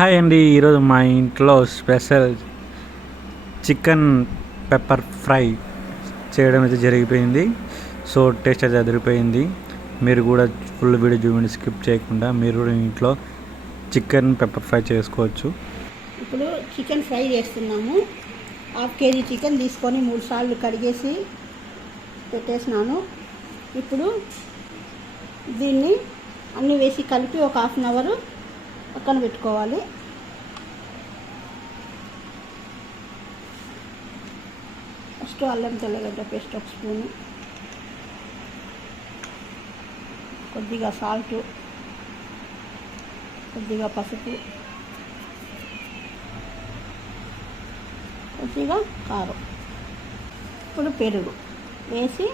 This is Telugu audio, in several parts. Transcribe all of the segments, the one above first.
హాయ్ అండి, ఈరోజు మా ఇంట్లో స్పెషల్ చికెన్ పెప్పర్ ఫ్రై చేయడం అయితే జరిగిపోయింది. సో టేస్ట్ అయితే అదిరిపోయింది. మీరు కూడా ఫుల్ వీడియో చూడండి, స్కిప్ చేయకుండా. మీరు కూడా ఇంట్లో చికెన్ పెప్పర్ ఫ్రై చేసుకోవచ్చు. ఇప్పుడు చికెన్ ఫ్రై చేస్తున్నాము. 1/2 kg చికెన్ తీసుకొని 3 సార్లు కడిగేసి పెట్టేసినాను. ఇప్పుడు దీన్ని అన్నీ వేసి కలిపి ఒక 1/2 అవర్ పక్కన పెట్టుకోవాలి. ఫస్ట్ అల్లం తెల్లగడ్డ పేస్ట్ 1 స్పూను, కొద్దిగా సాల్ట్, కొద్దిగా పసుపు, కొద్దిగా కారం, ఇప్పుడు పెరుగు వేసి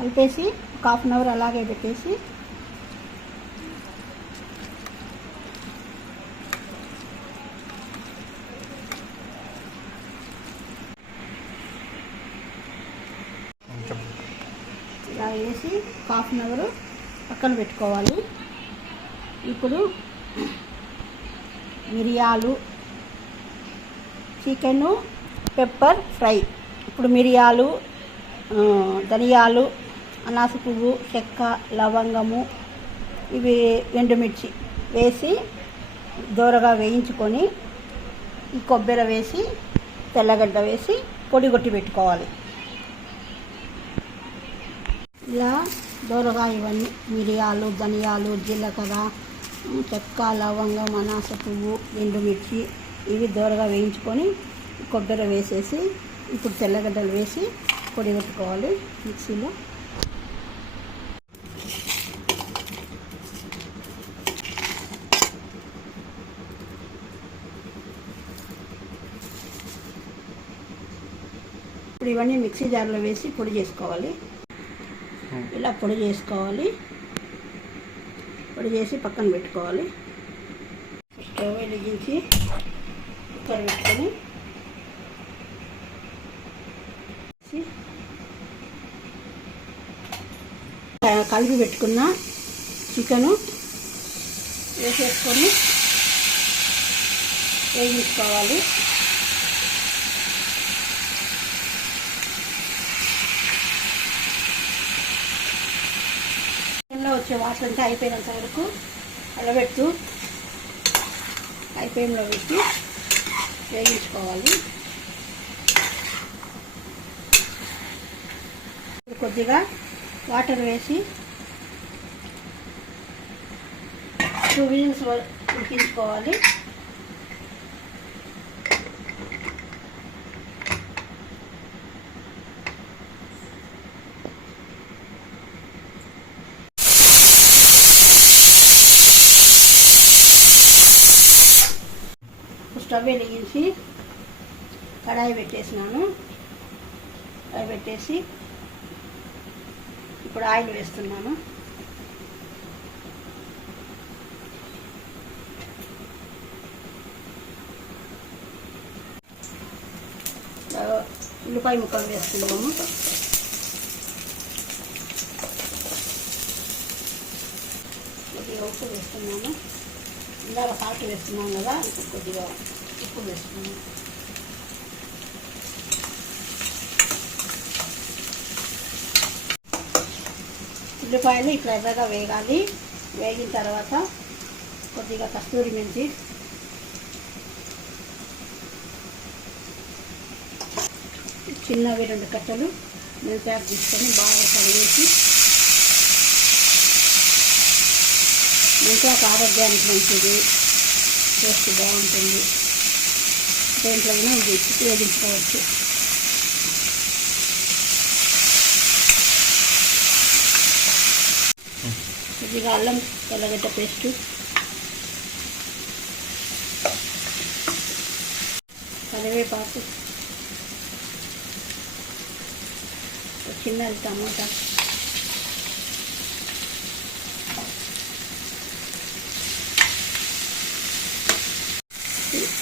కలిపేసి ఒక 1/2 అవర్ అలాగే పెట్టేసి ఇలా వేసి 1/2 అవర్ పక్కన పెట్టుకోవాలి. ఇప్పుడు మిరియాలు, చికెను పెప్పర్ ఫ్రై. ఇప్పుడు మిరియాలు, ధనియాలు, అనాస పువ్వు, చెక్క, లవంగము, ఇవి ఎండుమిర్చి వేసి దోరగా వేయించుకొని ఈ కొబ్బరి వేసి తెల్లగడ్డ వేసి పొడి కొట్టి పెట్టుకోవాలి. ఇలా దోరగా ఇవన్నీ మిరియాలు, ధనియాలు, జీలకర్ర, చెక్క, లవంగం, అనాస పువ్వు, ఎండుమిర్చి ఇవి దోరగా వేయించుకొని కొబ్బరి వేసేసి ఇప్పుడు తెల్లగడ్డలు వేసి పొడి పెట్టుకోవాలి మిక్సీలో. ఇప్పుడు ఇవన్నీ మిక్సీ జార్లో వేసి పొడి చేసుకోవాలి. ఇలా పొడి చేసుకోవాలి. పొడి చేసి పక్కన పెట్టుకోవాలి. స్టవ్ వెలిగించి కుక్కర్ పెట్టుకొని కలిపి పెట్టుకున్న చికెను వేసేసుకొని వేయించుకోవాలి. వచ్చే వాటర్ అంతా అయిపోయినంత వరకు అలబెట్టు ఫ్లేమ్లో పెట్టి వేయించుకోవాలి. కొద్దిగా వాటర్ వేసి 2 విజిల్స్ ఉడికించుకోవాలి. స్టవ్ వెలిగించి కడాయి పెట్టేసినాను. కడాయి పెట్టేసి ఇప్పుడు ఆయిల్ వేస్తున్నాను. ఉల్లిపాయ ముక్కలు వేస్తున్నాము. కొద్దిగా ఉప్పు వేస్తున్నాము. ఇందాక సాల్ట్ వేస్తున్నాం కదా, ఇప్పుడు కొద్దిగా ఉప్పు వేస్తున్నాము. ఉల్లిపాయలు ఇట్లా ఎర్రగా వేగాలి. వేగిన తర్వాత కొద్దిగా కస్తూరి మెంతి, చిన్నవి 2 కట్టలు మెంతాకు తీసుకొని బాగా కడిగేసి, మెంతాకు ఆరోగ్యానికి మంచిది, టేస్ట్ బాగుంటుంది. దేంట్లో ఇది ఉపయోగించుకోవచ్చు. కొద్దిగా అల్లం తెల్లగడ్డ పేస్ట్, కరివేపాకు, చిన్నది టమాటా,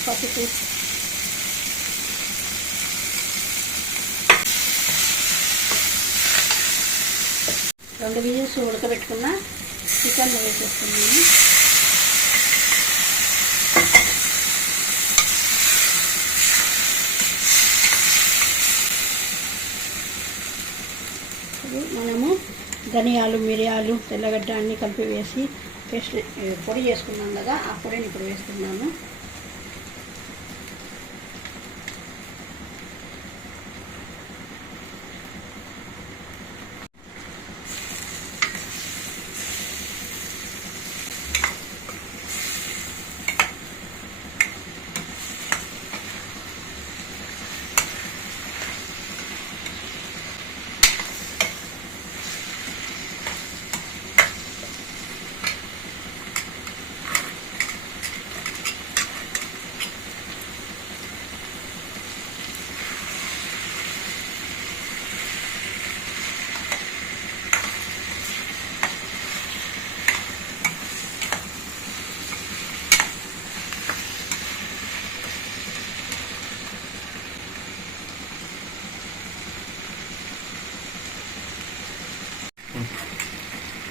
పసుపు, రెండు విజిల్స్ ఉడకబెట్టుకున్న చికెన్ వేసేస్తున్నాను. ధనియాలు, మిరియాలు, తెల్లగడ్డ అన్నీ కలిపి వేసి పేస్ట్ పొడి చేసుకున్నాం కదా, ఆ పొడిని ఇప్పుడు వేస్తున్నాను.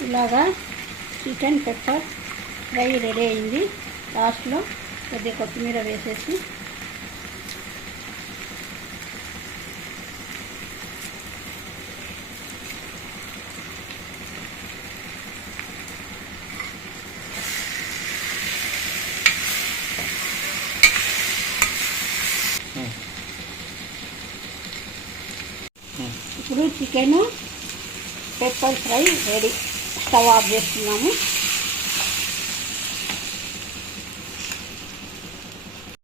ఇలాగా చికెన్ పెప్పర్ ఫ్రై రెడీ అయింది. లాస్ట్లో కొద్దిగా కొత్తిమీర వేసేసి ఇప్పుడు chicken pepper fry ready. Stove off చేస్తున్నాము.